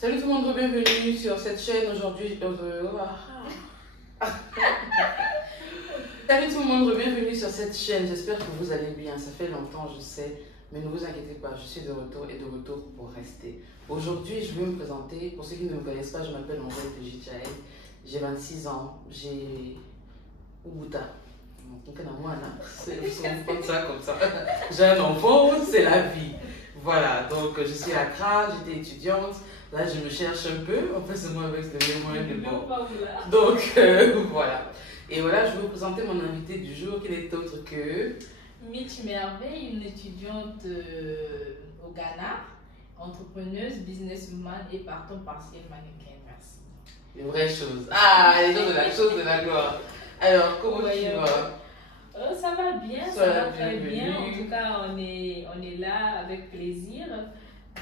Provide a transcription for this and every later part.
Salut tout le monde, bienvenue sur cette chaîne aujourd'hui. Salut tout le monde, bienvenue sur cette chaîne. J'espère que vous allez bien. Ça fait longtemps, je sais, mais ne vous inquiétez pas, je suis de retour et de retour pour rester. Aujourd'hui, je vais me présenter. Pour ceux qui ne me connaissent pas, je m'appelle André Pejitchaï. J'ai 26 ans. J'ai Ubuta. Comme ça. J'ai un enfant, c'est la vie. Voilà, donc je suis à Accra, j'étais étudiante. Là, je me cherche un peu, en fait, c'est moi avec le moyen de bon. Donc, voilà. Et voilà, je vais vous présenter mon invité du jour, qui n'est autre que... Mitch Merveille, une étudiante au Ghana, entrepreneuse, businesswoman et par temps partiel mannequin. Merci. Les vraies choses. Ah, les choses de la gloire. Alors, comment tu vas? Ça va bien, ça va très bien. En tout cas, on est là avec plaisir.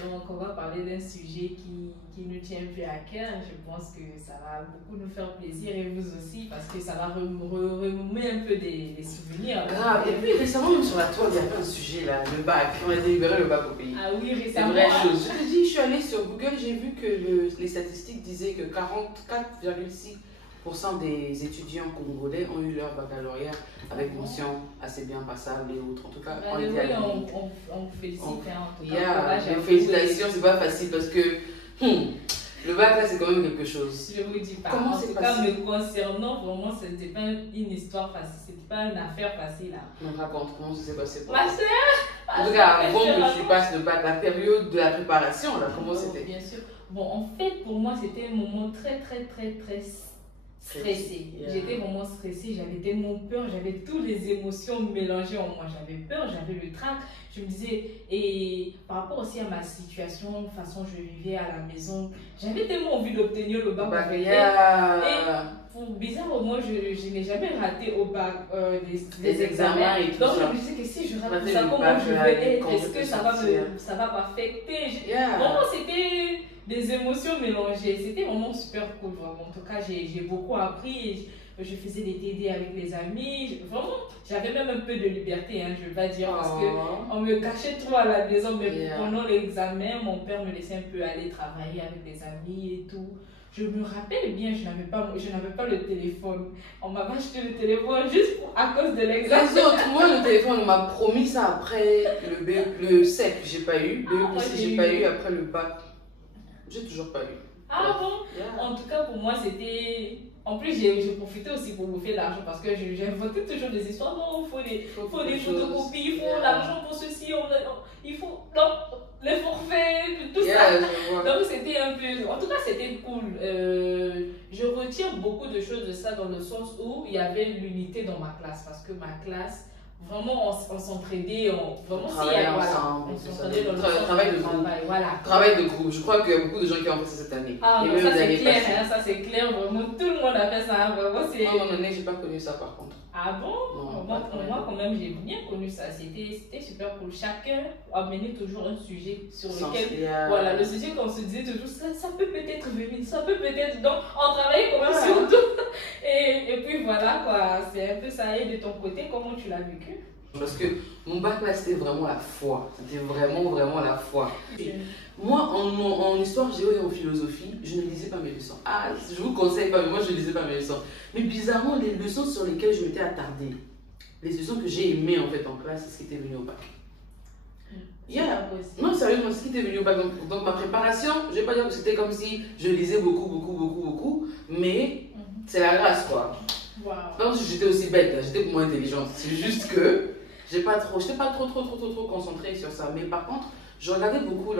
Donc, on va parler d'un sujet qui nous tient un peu à cœur. Je pense que ça va beaucoup nous faire plaisir et vous aussi parce que ça va remémorer un peu des souvenirs. Grave. Et puis récemment, même sur la toile, il y avait un sujet là, le bac. On a délibéré le bac au pays. Ah oui, récemment. C'est vraie chose. Je te dis, je suis allée sur Google, j'ai vu que les statistiques disaient que 44,6% des étudiants congolais ont eu leur baccalauréat avec mention assez bien passable et autres. En tout cas, on était à on félicite. Félicitations, c'est pas facile parce que le bac là, c'est quand même quelque chose. Je vous dis pas. Comment c'est passé? Me concernant, vraiment, ce n'était pas une histoire facile, c'était pas une affaire facile là. On raconte comment ça s'est passé pour Ma toi. soeur, En tout cas, avant que tu passes le bac, la période de la préparation, là, comment c'était? Bien sûr. Bon, en fait, pour moi, c'était un moment très stressée. J'étais vraiment stressée, j'avais tellement peur, j'avais toutes les émotions mélangées en moi. J'avais peur, j'avais le trac. Je me disais, et par rapport aussi à ma situation, de toute façon, je vivais à la maison, j'avais tellement envie d'obtenir le bac. Et pour bizarre, au moins, je n'ai jamais raté au bac des examens. Et tout donc, ça. je me disais que si je rate ça, comment je vais être? Est-ce que ça va m'affecter? Vraiment, c'était des émotions mélangées. C'était vraiment super cool, vraiment. En tout cas, j'ai beaucoup appris. Je faisais des TD avec les amis. Vraiment, j'avais même un peu de liberté, hein, je vais pas dire, parce qu'on me cachait trop à la maison. Mais pendant l'examen, mon père me laissait un peu aller travailler avec des amis et tout. Je me rappelle bien, je n'avais pas le téléphone. On m'avait acheté le téléphone juste à cause de l'examen. Les autres, moi, le téléphone, on m'a promis ça après le SEC, j'ai pas eu. Le BEP aussi, j'ai pas eu. Après le bac, j'ai toujours pas eu. Ah bon? En tout cas, pour moi, c'était... En plus, j'ai profité aussi pour bouffer l'argent parce que j'inventais toujours des histoires. Non, il faut des photocopies, il faut l'argent pour ceci, il faut les forfaits, tout ça. Donc, c'était un peu... En tout cas, c'était cool. Je retire beaucoup de choses de ça dans le sens où il y avait l'unité dans ma classe parce que ma classe, vraiment, on s'entraidait, vraiment, on travaillait ensemble. On s'entraidait dans le travail de groupe. Voilà. Travail de groupe. Je crois qu'il y a beaucoup de gens qui ont fait ça cette année. Ah, non, ça c'est clair, hein, ça c'est clair, vraiment, tout le monde a fait ça. Vraiment, c'est... Moi, à mon année, j'ai pas connu ça par contre. Ah bon? Non, moi, quand même, j'ai bien connu ça. C'était super cool. Chacun amenait toujours un sujet sur lequel. Voilà, le sujet qu'on se disait toujours, ça peut peut-être venir, ça peut peut-être. Donc, on travaillait quand même sur tout. Et puis voilà, quoi. C'est un peu ça. Et de ton côté, comment tu l'as vécu? Parce que mon bac là, c'était vraiment la foi. C'était vraiment la foi. Moi, en histoire géo et en philosophie, je ne lisais pas mes leçons. Ah, je vous conseille pas, mais moi je ne lisais pas mes leçons. Mais bizarrement, les leçons sur lesquelles je m'étais attardée, les leçons que j'ai aimées en fait en classe, c'est ce qui était venu au bac. Non, sérieusement, c'est ce qui était venu au bac. Donc ma préparation, je ne vais pas dire que c'était comme si je lisais beaucoup, mais c'est la grâce quoi. Wow. Non, j'étais aussi bête, j'étais moins intelligente. C'est juste que j'étais pas trop concentrée sur ça. Mais par contre, je regardais beaucoup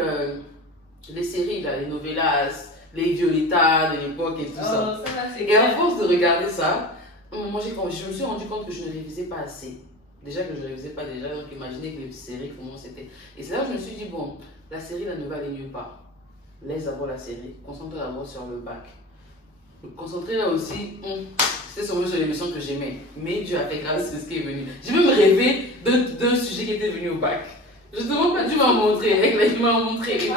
les séries, là, les novellas, les Violetta de l'époque et tout ça. Et à force de regarder ça, moi, je me suis rendu compte que je ne révisais pas assez. Déjà que je ne révisais pas déjà, donc imaginez que les séries, comment c'était. Et c'est là que je me suis dit, bon, la série, là, ne va aller nulle part. Laisse d'abord la série, concentre d'abord sur le bac. Me concentrer là aussi, c'était sur les leçons que j'aimais. Mais Dieu a fait grâce, c'est ce qui est venu. J'ai même rêvé d'un sujet qui était venu au bac. Je ne te demande pas, Dieu m'a montré, il m'a montré. Et puis,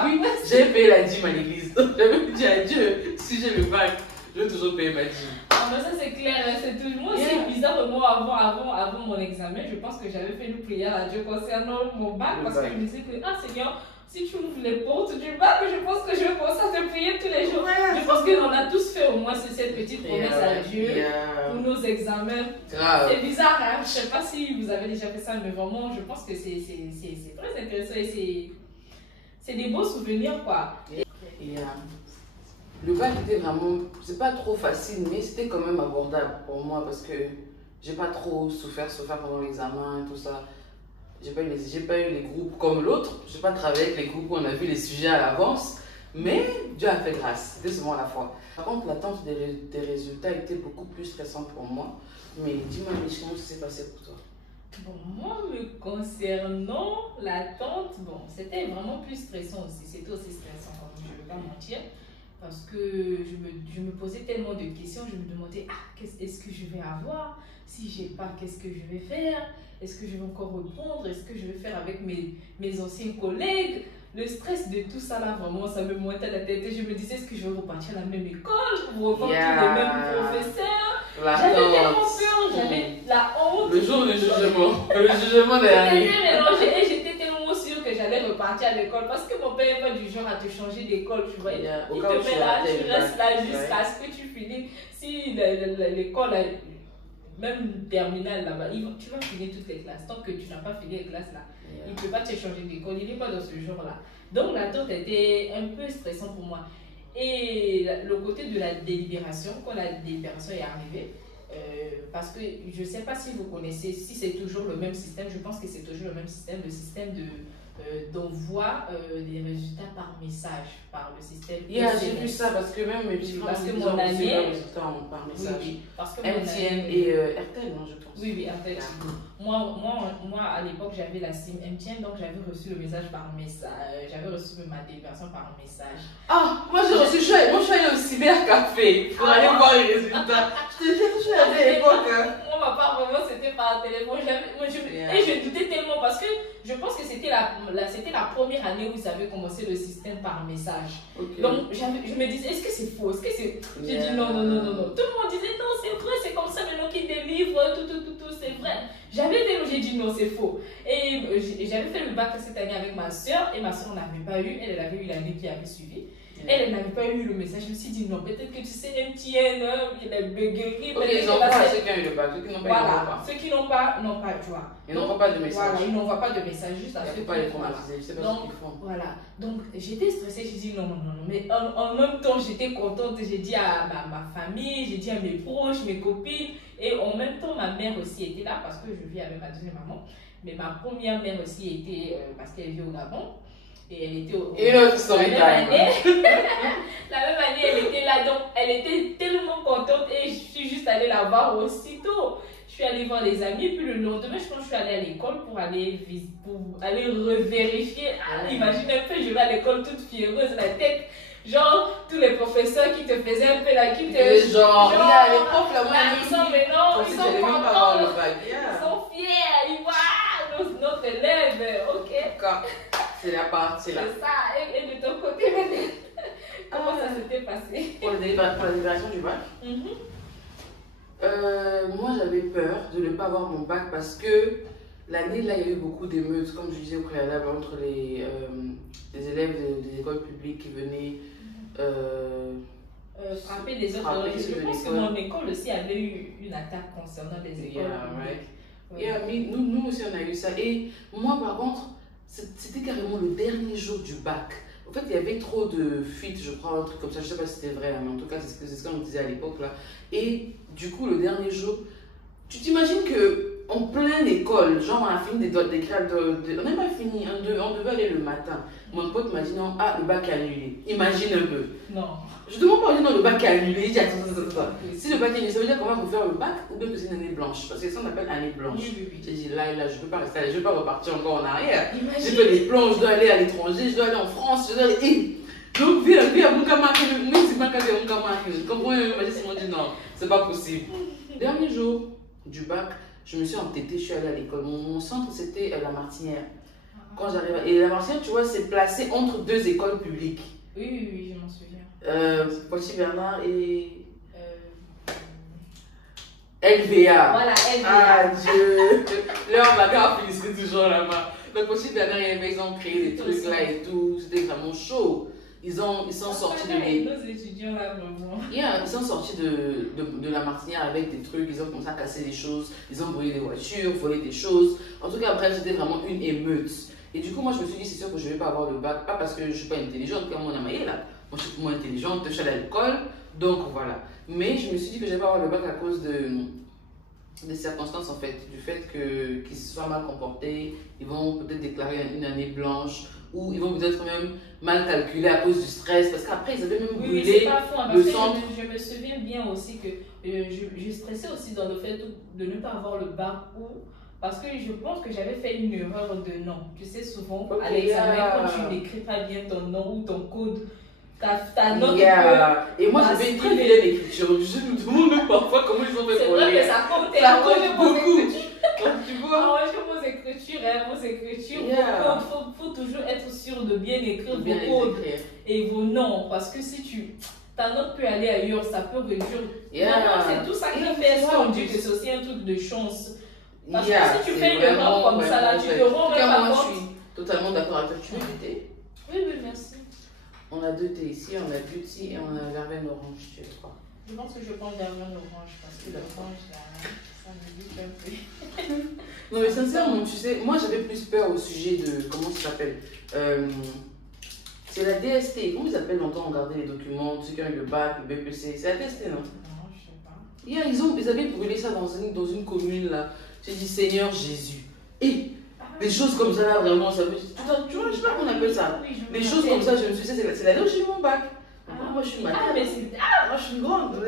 j'ai payé la dîme à l'église. Donc, j'avais dit à Dieu, si j'ai le bac, je vais toujours payer ma dîme. Ah, mais ça c'est clair, c'est toujours... Moi, c'est bizarre, moi, avant mon examen, je pense que j'avais fait une prière à Dieu concernant mon bac, parce que je me disais que, ah Seigneur, si tu ouvres les portes du bac, je pense que je vais commencer à te prier cette petite promesse à Dieu pour nos examens. C'est bizarre, hein? Je ne sais pas si vous avez déjà fait ça, mais vraiment, je pense que c'est très intéressant et c'est des beaux souvenirs, quoi. Le bac était vraiment, c'est pas trop facile, mais c'était quand même abordable pour moi parce que j'ai pas trop souffert pendant l'examen et tout ça. J'ai pas eu les groupes comme l'autre, j'ai pas travaillé avec les groupes où on a vu les sujets à l'avance, mais Dieu a fait grâce, c'était seulement la foi. Par contre, l'attente des résultats était beaucoup plus stressante pour moi. Mais dis-moi, Mich, comment ça s'est passé pour toi? Bon, moi, me concernant l'attente, bon, c'était vraiment plus stressant aussi. C'était aussi stressant, je ne vais pas mentir. Parce que je me posais tellement de questions, je me demandais, est-ce que je vais avoir? Si je n'ai pas, qu'est-ce que je vais faire? Est-ce que je vais encore reprendre? Est-ce que je vais faire avec mes anciens collègues? Le stress de tout ça là, vraiment, ça me montait à la tête. Et je me disais, est-ce que je vais repartir à la même école pour reprendre tous les mêmes professeurs? J'avais tellement peur, j'avais la honte. Le jour du jugement, le jugement dernier. Et j'étais tellement sûre que j'allais repartir à l'école parce que mon père n'est pas du genre à te changer d'école, tu vois. Il te met là, tu restes là jusqu'à ce que tu finisses. Si l'école, même terminale là-bas, tu vas finir toutes les classes. Tant que tu n'as pas fini les classes là, il ne peut pas te changer d'école, il n'est pas dans ce genre-là. Donc l'attente était un peu stressante pour moi. Et le côté de la délibération, quand la délibération est arrivée, parce que je ne sais pas si vous connaissez, si c'est toujours le même système, je pense que c'est toujours le même système, le système d'envoi des résultats par message, par le système. J'ai vu ça parce que même mes petits frères ont reçu leurs résultats par message. Oui, parce que MTN et RTL, non, je pense. Oui, RTL. Moi, à l'époque, j'avais la SIM MTN, donc j'avais reçu le message par message. J'avais reçu ma délibération par message. Ah, moi je suis allée au cybercafé pour aller voir les résultats. Je suis allée à l'époque. Moi, ma part, vraiment, c'était par téléphone. Et je doutais tellement parce que je pense que c'était la première année où ils avaient commencé le système par message. Okay. Donc, je me disais, est-ce que c'est faux? Est-ce que c'est... J'ai dit non. Tout le monde disait non, c'est vrai, c'est comme ça maintenant qu'ils délivrent, tout, c'est vrai. J'ai dit non, c'est faux. Et j'avais fait le bac cette année avec ma soeur et ma soeur n'avait pas eu, elle avait eu l'année qui avait suivi. Elle n'avait pas eu le message. Je me suis dit non, peut-être que tu sais, MTN, il a bugué. Ok, ils n'envoient pas ceux qui ont eu le bac, ceux qui n'ont pas, voilà, ils n'envoient pas. Ceux qui n'ont pas, tu vois. Ils n'envoient pas de message. Voilà, ils n'envoient pas de message, juste à ceux qui pas les formaliser, je sais pas ce qu'ils font. Voilà, donc j'étais stressée, j'ai dit non. Mais en même temps, j'étais contente, j'ai dit à ma famille, j'ai dit à mes proches, mes copines, et en même temps, ma mère aussi était là parce que je vis avec ma deuxième maman. Mais ma première mère aussi était, parce qu'elle vit au Gabon. Et elle était et l'autre story time. La même année, elle était là, donc elle était tellement contente et je suis juste allée la voir aussitôt. Je suis allée voir les amis, puis le lendemain, je pense que je suis allée à l'école pour aller revérifier. Imagine un peu, je vais à l'école toute fiéreuse, la tête. Genre, tous les professeurs qui te faisaient un peu la quitte. Genre, il y a les profs là, ils sont maintenant, ils sont contents. Ils sont fiers, ils voient notre élève. Ok. C'est la partie là. C'est ça. Et de ton côté, comment ça s'était passé? Pour la délibération du bac, moi j'avais peur de ne pas avoir mon bac parce que l'année là il y a eu beaucoup d'émeutes, comme je disais au préalable, entre les élèves des écoles publiques qui venaient frapper les autres. Je pense que mon école aussi avait eu une attaque concernant les écoles publiques. Nous aussi on a eu ça. Et moi par contre, c'était carrément le dernier jour du bac. En fait, il y avait trop de fuites, je crois, un truc comme ça. Je ne sais pas si c'était vrai, mais en tout cas, c'est ce qu'on me disait à l'époque là. Et du coup, le dernier jour, tu t'imagines qu'en pleine école, genre on a fini d'écrire, on n'a pas fini, on devait aller le matin. Mon pote m'a dit non, le bac est annulé. Imagine un peu. Non. Je ne demande pas, non, le bac est annulé. Je dis attends. Si le bac est annulé, ça veut dire qu'on va refaire le bac ou bien que c'est une année blanche. Parce que ça, on appelle année blanche. Oui. J'ai dit là, je ne peux pas rester, je ne vais pas repartir encore en arrière. Imagine. J'ai fait des plans, je dois aller à l'étranger, je dois aller en France, je dois aller. Donc, viens à mon camarade, mais c'est pas qu'à mon camarade. Comment ils m'ont dit non, c'est pas possible. Dernier jour du bac, je me suis entêtée, je suis allée à l'école. Mon centre, c'était la Martinière. Quand j'arrive, et la Martinière, tu vois, c'est placé entre deux écoles publiques. Oui, je m'en souviens. Poitiers Bernard et LVA. Voilà, LVA. Ah Dieu. Leur bagarre finissait toujours là-bas. Donc Poitiers Bernard et LVA, ils ont créé des trucs là et tout. C'était vraiment chaud. ils sont sortis de nos étudiants là, vraiment. Yeah, ils sont sortis de la martinière avec des trucs, ils ont commencé à casser des choses, ils ont brûlé des voitures, volé des choses. En tout cas, après, c'était vraiment une émeute. Et du coup, moi, je me suis dit, c'est sûr que je ne vais pas avoir le bac, pas parce que je ne suis pas intelligente, comme on a maillé là. Moi, je suis moins intelligente, je suis allée à l'école, donc voilà. Mais je me suis dit que je ne vais pas avoir le bac à cause des circonstances, en fait, du fait qu'ils se soient mal comportés, ils vont peut-être déclarer une année blanche, ou ils vont peut-être même mal calculer à cause du stress, parce qu'après, ils avaient même brûlé le centre. Je me souviens bien aussi que je stressais aussi dans le fait de ne pas avoir le bac ou... Parce que je pense que j'avais fait une erreur de nom. Tu sais, souvent, à l'examen, quand tu n'écris pas bien ton nom ou ton code, ta note Et moi, j'avais une très vilaine écriture. Je me demande parfois comment ils ont fait pour lire. C'est vrai que ça compte. Ça compte beaucoup. Tu vois? Vos écritures, il faut toujours être sûr de bien écrire vos codes et vos noms. Parce que si ta note peut aller ailleurs, ça peut réduire. C'est tout ça qui fait ça. On dit que c'est aussi un truc de chance. Parce que si tu fais une erreur comme ça, là, tu te rends même pas compte. Je suis totalement d'accord avec toi. Tu veux du thé? Oui, merci. On a 2 thés ici, on a beauty et on a verveine orange, tu crois. Je pense que je prends verveine orange parce que l'orange, ça me dit un peu. Non, mais sincèrement, tu sais, moi j'avais plus peur au sujet de. Comment ça s'appelle c'est la DST. Comment ils appellent longtemps on gardait les documents, ceux qui ont eu le bac, le BPC? C'est la DST, non? Non, je sais pas. Ils avaient brûlé ça dans une commune là. J'ai dit Seigneur Jésus. Et des choses comme ça là, vraiment, ça veut. Tu vois, je sais pas qu'on appelle ça. Des choses comme ça, je me suis dit, c'est l'année où j'ai eu mon bac. Moi je suis malade. Mais c'est. Moi je suis une grande. Oui,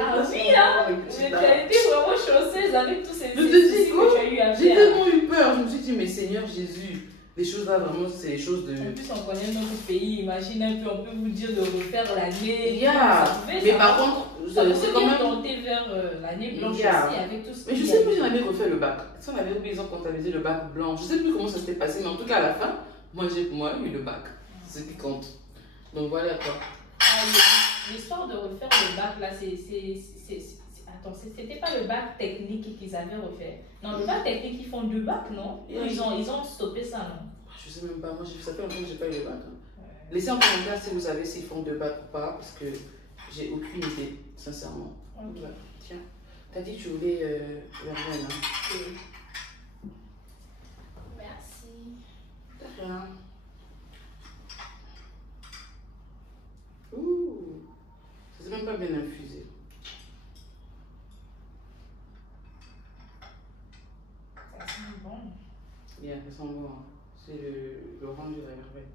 hein. Mais tu as été vraiment chanceuse avec tous ces soucis que tu as eu à faire. J'ai tellement eu peur. Je me suis dit, mais Seigneur Jésus, les choses là, vraiment, c'est des choses de. En plus, on connaît notre pays. Imagine un peu, on peut vous dire de refaire l'année. Mais par contre, c'est quand même tenter vers l'année blanche aussi avec tout ce. Mais je sais plus si on avait refait le bac. Si on avait oublié, ils ont comptabilisé le bac blanc. Je sais plus comment ça s'était passé, mais en tout cas, à la fin, moi j'ai eu le bac. C'est ce qui compte. Donc voilà quoi. L'histoire de refaire le bac là, attends, c'était pas le bac technique qu'ils avaient refait. Non, le bac technique, ils font 2 bacs, non? Ils ont stoppé ça, non? Je sais même pas, moi ça fait longtemps que j'ai pas eu le bac. Laissez en commentaire si vous savez s'ils font 2 bacs ou pas, parce que j'ai aucune idée, sincèrement. Okay. Tiens, t'as dit que tu voulais verveine, hein? Oui. Merci. De rien. Ouh, ça s'est même pas bien infusé. Ça sent bon. Bien, ça sent bon. Hein. C'est l'orange de la verveine.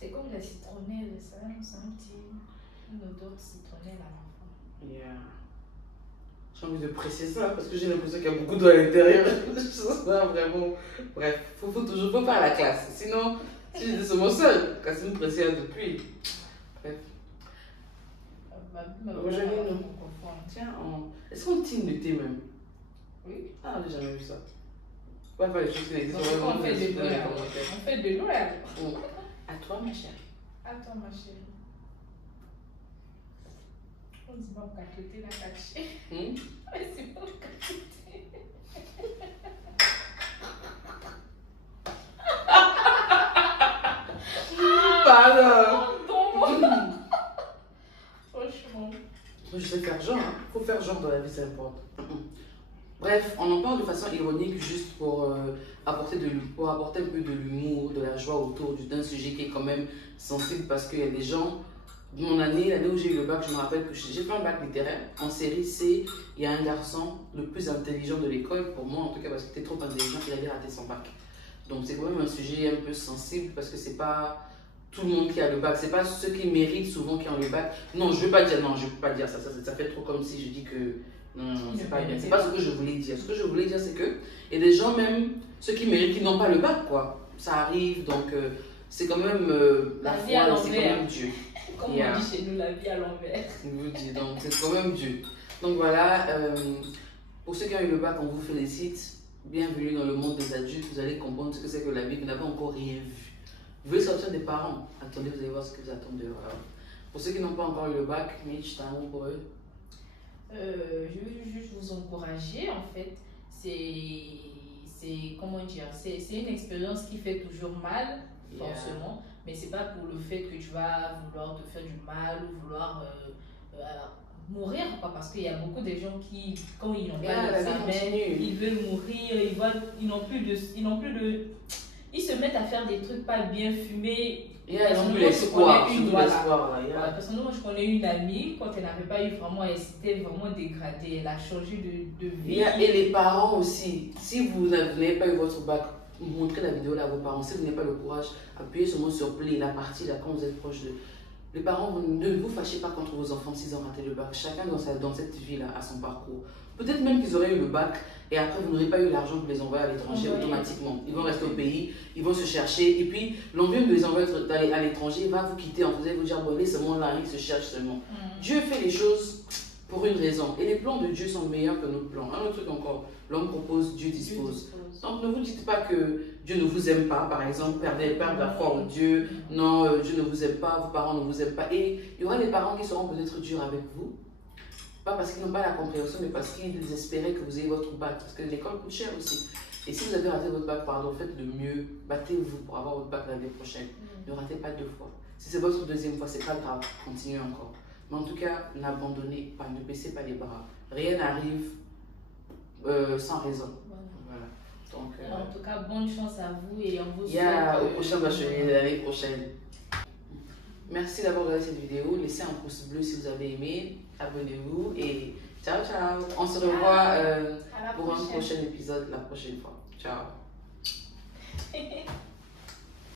C'est comme la citronnelle, ça a une odeur de citronnelle à la fin. Yeah. J'ai envie de presser ça parce que j'ai l'impression qu'il y a beaucoup d'eau à l'intérieur. Ça, vraiment. Bref, faut toujours pas faire la classe. Sinon, si j'étais sur mon seul, quand c'est une pressière depuis. Bref. Rejoignez-nous. Tiens, est-ce qu'on tire le thé même? Oui. Ah, j'ai jamais vu ça. On va faire les choses qui existent. On fait de l'eau. On fait de l'eau. À toi, ma chérie. À toi, ma chérie. On dit bon, caqueter la cachée. Mais c'est bon, caqueter. Pardon. Franchement. Je sais faire genre, hein. Faut faire genre dans la vie, ça importe. Bref, on en parle de façon ironique juste pour apporter un peu de l'humour, de la joie autour d'un sujet qui est quand même sensible parce qu'il y a des gens. Mon année, l'année où j'ai eu le bac, je me rappelle que j'ai fait un bac littéraire. En série C, il y a un garçon le plus intelligent de l'école, pour moi en tout cas, parce qu'il était trop intelligent qu'il avait raté son bac. Donc c'est quand même un sujet un peu sensible parce que c'est pas tout le monde qui a le bac, c'est pas ceux qui méritent souvent qui ont le bac. Non, je veux pas dire ça, ça fait trop comme si je dis que non, c'est pas bien. C'est pas ce que je voulais dire. Ce que je voulais dire, c'est que il y a des gens, même ceux qui méritent, qui n'ont pas le bac, quoi. Ça arrive, donc c'est quand même la vie à l'envers. C'est quand même Dieu. Comme on dit chez nous, la vie à l'envers. Je vous dis, donc c'est quand même Dieu. Donc voilà, pour ceux qui ont eu le bac, on vous félicite. Bienvenue dans le monde des adultes. Vous allez comprendre ce que c'est que la vie. Vous n'avez encore rien vu. Vous voulez sortir des parents. Attendez, vous allez voir ce que vous attendez. Voilà. Pour ceux qui n'ont pas encore eu le bac, Mitch, t'as un mot pour eux? Je veux juste vous encourager, en fait. Comment dire, c'est une expérience qui fait toujours mal, forcément. mais c'est pas pour le fait que tu vas vouloir te faire du mal ou vouloir mourir, quoi, parce qu'il y a beaucoup de gens qui, quand ils n'ont pas d'examen, ils veulent mourir, ils se mettent à faire des trucs pas bien fumés. Personnellement, je connais une amie, quand elle n'avait pas eu vraiment, elle s'était vraiment dégradée, elle a changé de vie. Et les parents aussi, si vous n'avez pas eu votre bac, montrez la vidéo là à vos parents. Si vous n'avez pas le courage, appuyez seulement sur play, la partie là quand vous êtes proche de. Les parents, ne vous fâchez pas contre vos enfants s'ils ont raté le bac. Chacun dans cette vie-là a son parcours. Peut-être même qu'ils auraient eu le bac et après vous n'aurez pas eu l'argent pour les envoyer à l'étranger automatiquement. Ils vont rester au pays, ils vont se chercher et puis l'envie de les envoyer à l'étranger va vous quitter. Vous allez vous dire, bon, laissez-moi là, ils se cherchent seulement. Dieu fait les choses pour une raison. Et les plans de Dieu sont meilleurs que nos plans. Un autre truc encore, l'homme propose, Dieu dispose. Donc ne vous dites pas que Dieu ne vous aime pas, par exemple, perdez la foi en Dieu, non, Dieu ne vous aime pas, vos parents ne vous aiment pas. Et il y aura des parents qui seront peut-être durs avec vous, pas parce qu'ils n'ont pas la compréhension, mais parce qu'ils espéraient que vous ayez votre bac, parce que l'école coûte cher aussi. Et si vous avez raté votre bac, pardon, faites le mieux, battez-vous pour avoir votre bac l'année prochaine. Ne ratez pas 2 fois. Si c'est votre 2e fois, c'est pas grave, continuez encore. Mais en tout cas, n'abandonnez pas, ne baissez pas les bras. Rien n'arrive sans raison. Voilà. Donc, en tout cas, bonne chance à vous et on vous souhaite au prochain bachelier l'année prochaine. Merci d'avoir regardé cette vidéo. Laissez un pouce bleu si vous avez aimé. Abonnez-vous et ciao ciao. On se revoit pour un prochain épisode la prochaine fois. Ciao.